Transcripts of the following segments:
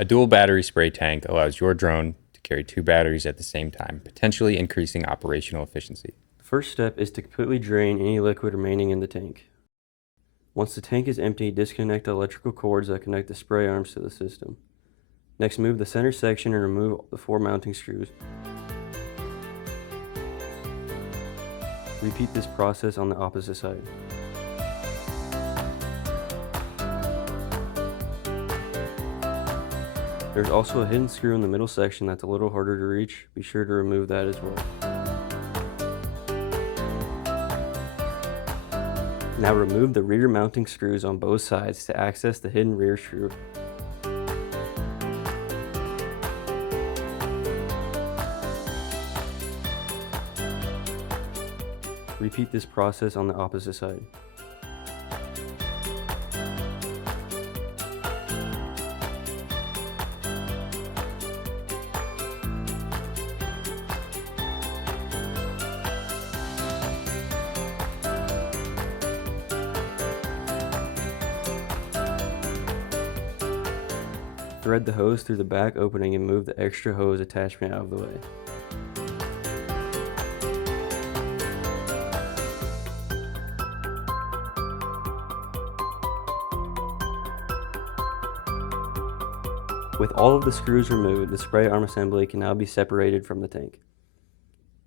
A dual battery spray tank allows your drone to carry two batteries at the same time, potentially increasing operational efficiency. The first step is to completely drain any liquid remaining in the tank. Once the tank is empty, disconnect the electrical cords that connect the spray arms to the system. Next, move the center section and remove the 4 mounting screws. Repeat this process on the opposite side. There's also a hidden screw in the middle section that's a little harder to reach. Be sure to remove that as well. Now remove the rear mounting screws on both sides to access the hidden rear screw. Repeat this process on the opposite side. Thread the hose through the back opening and move the extra hose attachment out of the way. With all of the screws removed, the spray arm assembly can now be separated from the tank.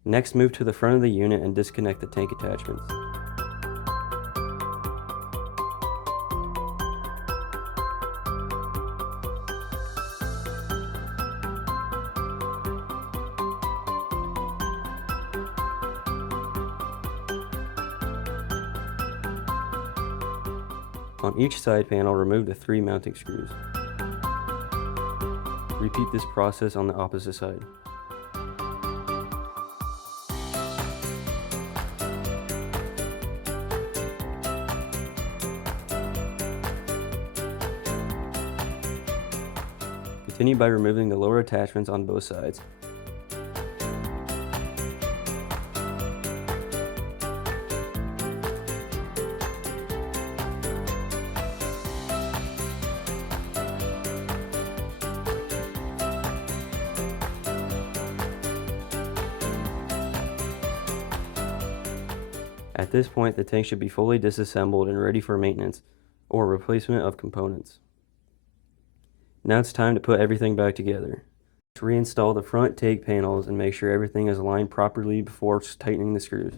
Next, move to the front of the unit and disconnect the tank attachments. On each side panel, remove the 3 mounting screws. Repeat this process on the opposite side. Continue by removing the lower attachments on both sides. At this point, the tank should be fully disassembled and ready for maintenance or replacement of components. Now it's time to put everything back together. Reinstall the front take panels and make sure everything is aligned properly before tightening the screws.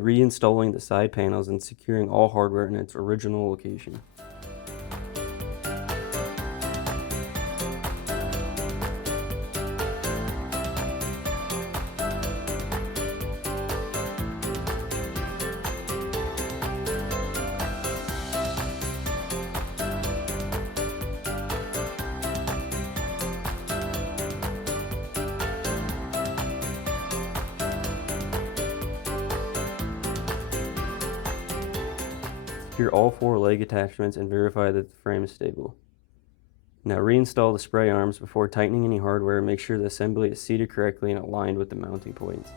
Reinstalling the side panels and securing all hardware in its original location. Secure all 4 leg attachments and verify that the frame is stable. Now reinstall the spray arms before tightening any hardware and make sure the assembly is seated correctly and aligned with the mounting points.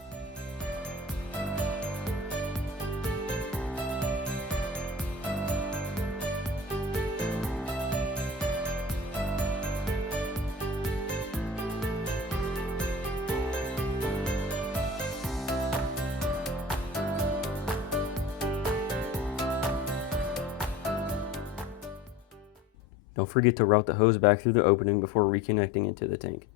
Don't forget to route the hose back through the opening before reconnecting it to the tank.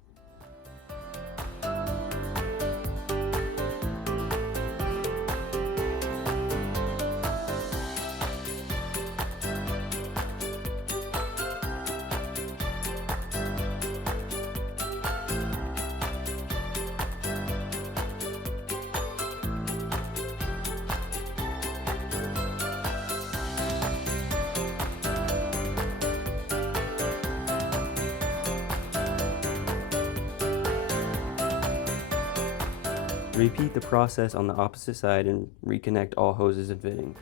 Repeat the process on the opposite side and reconnect all hoses and fittings.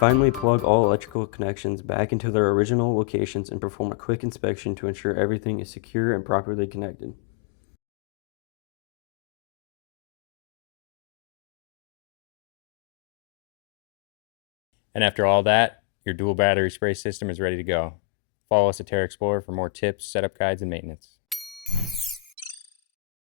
Finally, plug all electrical connections back into their original locations and perform a quick inspection to ensure everything is secure and properly connected. And after all that, your dual battery spray system is ready to go. Follow us at TerraXplorer for more tips, setup guides, and maintenance.